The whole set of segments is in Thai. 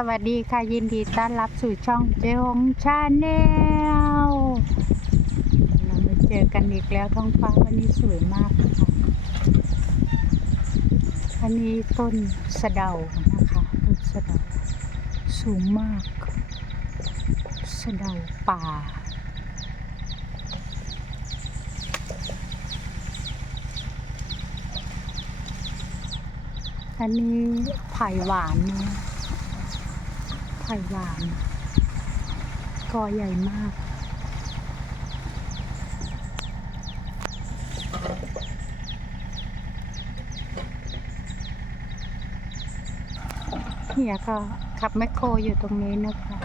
สวัสดีค่ะยินดีต้อนรับสู่ช่องเจฮงชาแนลเรามาเจอกันอีกแล้วท้องฟ้าวันนี้สวยมากนะคะอันนี้ต้นสะเดานะคะต้นสะเดาสูงมากสะเดาป่าอันนี้ไผ่หวานนะ ไผ่หวานกอใหญ่มาก เนี่ยก็ขับแมคโครอยู่ตรงนี้นะคะ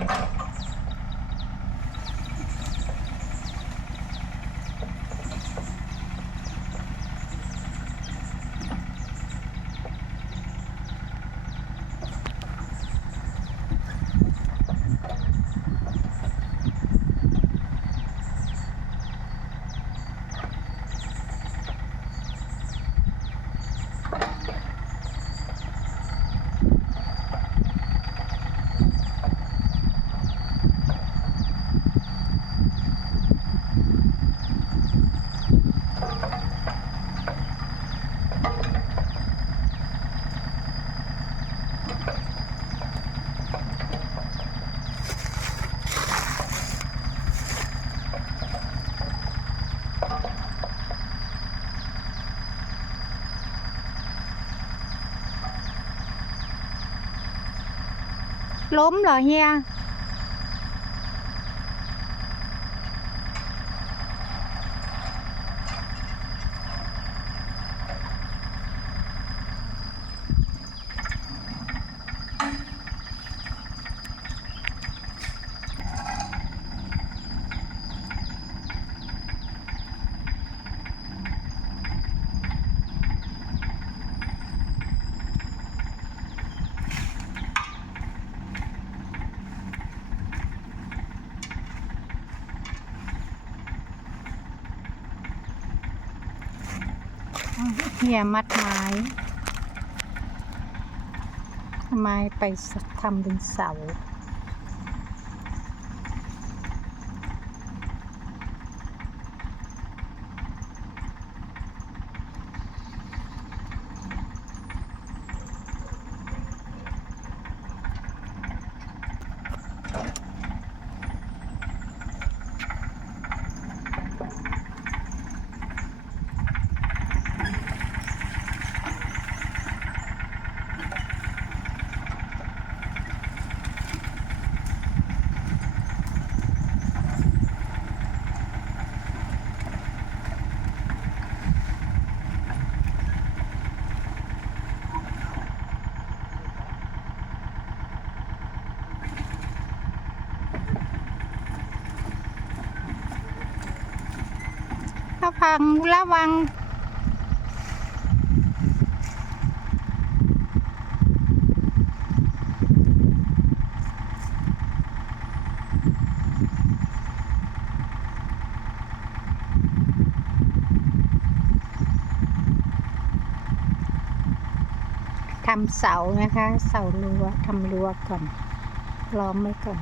ล้มเหรอเฮีย เฮียมัดไม้ไม้ไปทำเป็นเสา พังระวัง ทำเสานะคะ เสารั้วทำรั้วก่อนล้อมไว้ก่อน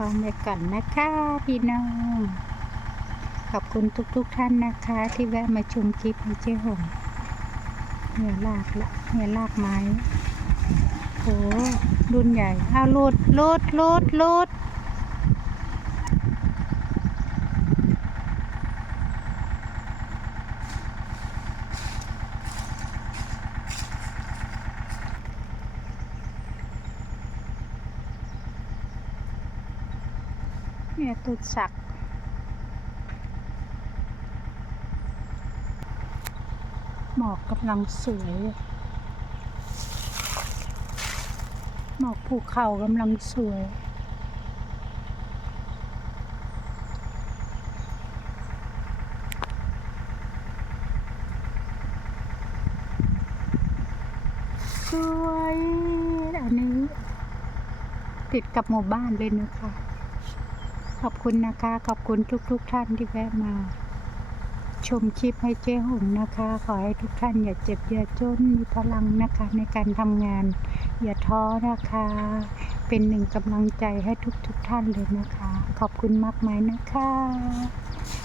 พร้อมไปก่อนนะคะพี่น้อง ขอบคุณทุกๆทท่านนะคะ ที่แวะมาชมคลิปให้เจ๊หงเนี่ยลากละเนี่ยลากไม้โหรุ่นใหญ่เอาหลุดลุดลุดลุด เนี่ยตุดสักหมอกกำลังสวยหมอกภูเขากำลังสวยสวยอันนี้ ติดกับหมู่บ้านเลยนะคะ อบคุณนะคะ ขอบคุณทุกๆทท่านที่แวะมา ชมคลิปให้เจ๊หงนะคะ ขอให้ทุกท่านอย่าเจ็บอย่าจนมีพลังนะคะ ในการทำงาน อย่าท้อนะคะ เป็นหนึ่งกำลังใจให้ทุกทุกๆท่านเลยนะคะ ขอบคุณมากมายนะคะ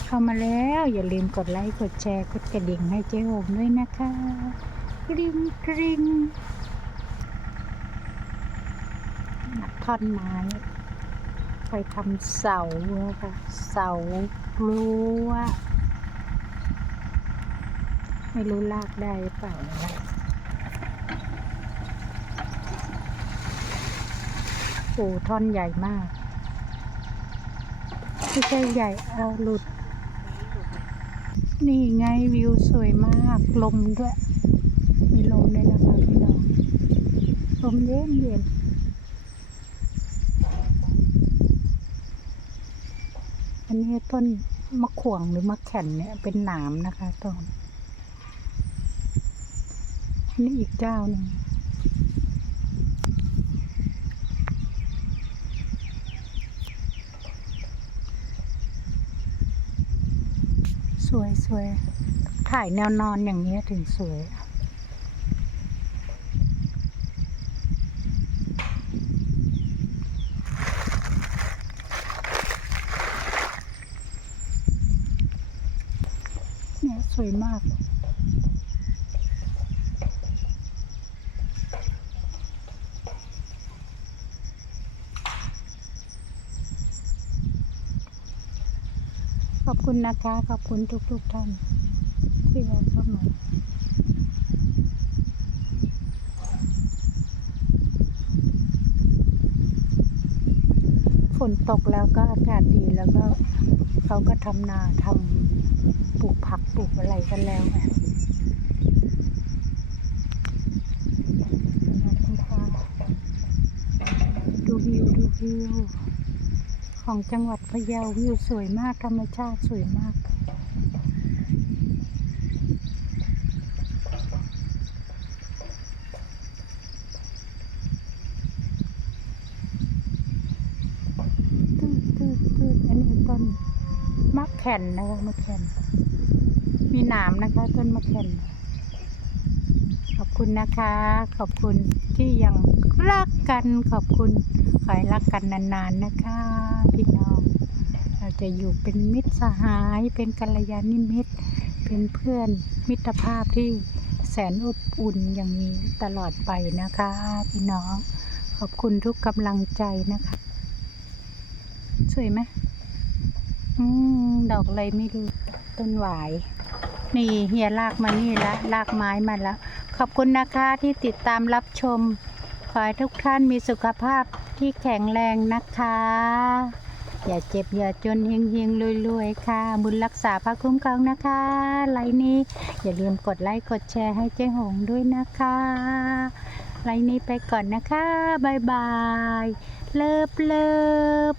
เข้ามาแล้วอย่าลืมกดไลค์กดแชร์กดกระดิ่งให้เจ๊หงด้วยนะคะกริ๊งกริ๊งท่อนไม้ ไปทำเสาค่ะเสารั้วไม่รู้ลากได้เปล่านะคะโอ้ท่อนใหญ่มากไม่ใช่ใหญ่เอาหลุด นี่ไงวิวสวยมากลมด้วย มีลมด้วยนะคะพี่น้องลมเย็นเย็น อันนี้ต้นมะขวงหรือมะแข่นเนี่ยเป็นหนามนะคะต้นอันนี้อีกเจ้าหนึ่งสวยสวยถ่ายแนวนอนอย่างเงี้ถึงสวย เนี่ยส วยมาก ขอบคุณนะคะ ขอบคุณทุกๆท่าน ที่แวะเข้ามาฝนตกแล้วก็อากาศดีแล้วก็เขาก็ทำนาทำ ปลูกผักปลูกอะไรกันแล้วไงดูวิวดูวิวของจังหวัดพะเยาวิวสวยมากธรรมชาติสวยมากตืดตืดตืดอันนี้ต้น มะแข่นนะคะมะแข่นมีหนามนะคะ ต้นมะแข่นขอบคุณนะคะ ขอบคุณที่ยังรักกันขอบคุณขอให้รักกันนานๆนะคะ พี่น้อง เราจะอยู่เป็นมิตรสหายเป็นกัลยาณมิตร เป็นเพื่อนมิตรภาพที่แสนอบอุ่นอย่างนี้ตลอดไปนะคะ พี่น้อง ขอบคุณทุกกำลังใจนะคะ สวยไหมอืม ดอกอะไรไม่รู้ ต้นหวาย นี่เฮียลากมานี่ละลากไม้มาแล้ว ขอบคุณนะคะที่ติดตามรับชม ขอให้ทุกท่านมีสุขภาพที่แข็งแรงนะคะ อย่าเจ็บอย่าจนเฮงเฮงรวยรวยๆค่ะ บุญรักษาพระคุ้มครองนะคะ ไลน์นี้ อย่าลืมกดไลค์กดแชร์ให้เจ๊หงด้วยนะคะไลน์นี้ไปก่อนนะคะบายบาย เลิฟเลิฟ